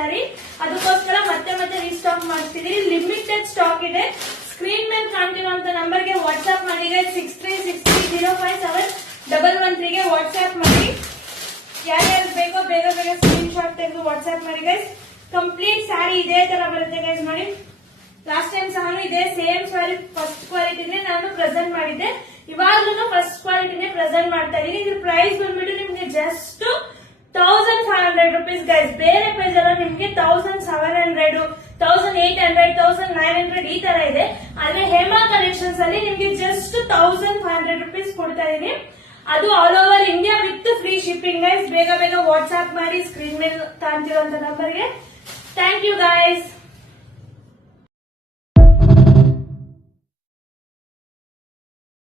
ಸ್ಯಾರಿ, ಅದಕ್ಕೋಸ್ಕರ ಮತ್ತೆ ಮತ್ತೆ ರೀಸ್ಟಾಕ್ ಮಾಡ್ತಿದೀವಿ. ಲಿಮಿಟೆಡ್ ಸ್ಟಾಕ್ ಇದೆ. ಸ್ಕ್ರೀನ್ ಮೇಲೆ ಕಾಣ್ತಿರುವಂತ ನಂಬರ್ಗೆ ವಾಟ್ಸ್ಆಪ್ ಮಾಡಿ ಗೈಸ್. 6363057113 ಗೆ ವಾಟ್ಸ್ಆಪ್ ಮಾಡಿ. ಯಾರ್ಯಾರು ಬೇಕೋ ಬೇಗ ಬೇಗ ಸ್ಕ್ರೀನ್ ಶಾಟ್ ತೆಗೆದು ವಾಟ್ಸ್ಆಪ್ ಮಾಡಿ ಗೈಸ್. ಕಂಪ್ಲೀಟ್ ಸ್ಯಾರಿ ಇದೇ ತರ ಬರುತ್ತೆ ಗೈಸ್. ನೋಡಿ, ಲಾಸ್ಟ್ ಟೈಮ್ ಸಹ ಇದೇ ಸೇಮ್ ಸ್ಯಾರಿ ಫಸ್ಟ್ ಕ್ವಾಲಿಟಿನೇ ನಾನು ಪ್ರೆಸೆಂಟ್ ಮಾಡಿದ್ದೆ. ಇವಾಗ್ಲೂ ಫಸ್ಟ್ ಕ್ವಾಲಿಟಿನೇ ಪ್ರೆಸೆಂಟ್ ಮಾಡ್ತಾ ಇದೀನಿ. ಇದ್ರ ಪ್ರೈಸ್ ಬಂದ್ಬಿಟ್ಟು ನಿಮ್ಗೆ ಜಸ್ಟ್ 1500 rupees ಗೈಸ್. ಬೇರೆ ಪೇಜ್ ಎಲ್ಲ ನಿಮ್ಗೆ 1700, 1800, 1900 ಈ ತರ ಇದೆ. ಆದ್ರೆ ಹೇಮಾ ಕಲೆಕ್ಷನ್ಸ್ ಅಲ್ಲಿ ನಿಮ್ಗೆ ಜಸ್ಟ್ 1500 rupees ಕೊಡ್ತಾ ಇದೀನಿ. ಅದು all over India with free shipping guys. ಬೇಗ ಬೇಗ ವಾಟ್ಸ್ಆಪ್ ಮಾಡಿ ಸ್ಕ್ರೀನ್ ಮೇಲೆ ಕಾಣ್ತಿರುವಂತ ನಂಬರ್ಗೆ. Thank you guys.